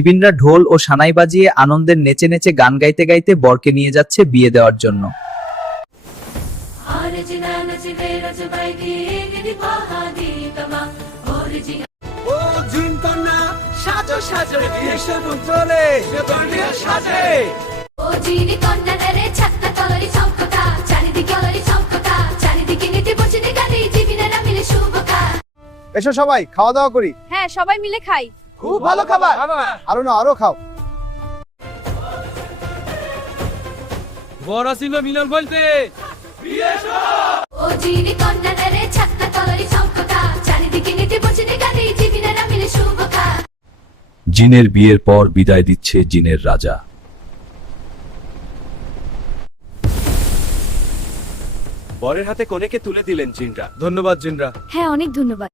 বিপিনরা ঢোল ও সানাই বাজিয়ে আনন্দের নেচে নেচে গান গাইতে গাইতে বরকে নিয়ে যাচ্ছে বিয়ে দেওয়ার জন্য। এসো সবাই খাওয়া দাওয়া করি। হ্যাঁ, সবাই মিলে খাই। খুব ভালো খাবার, আরো না আরো খাও। বড় ছিল মিলন বলতে জিনের বিয়ের পর বিদায় দিচ্ছে জিনের রাজা। বরের হাতে কনেকে তুলে দিলেন জিনরা। ধন্যবাদ জিনরা। হ্যাঁ, অনেক ধন্যবাদ।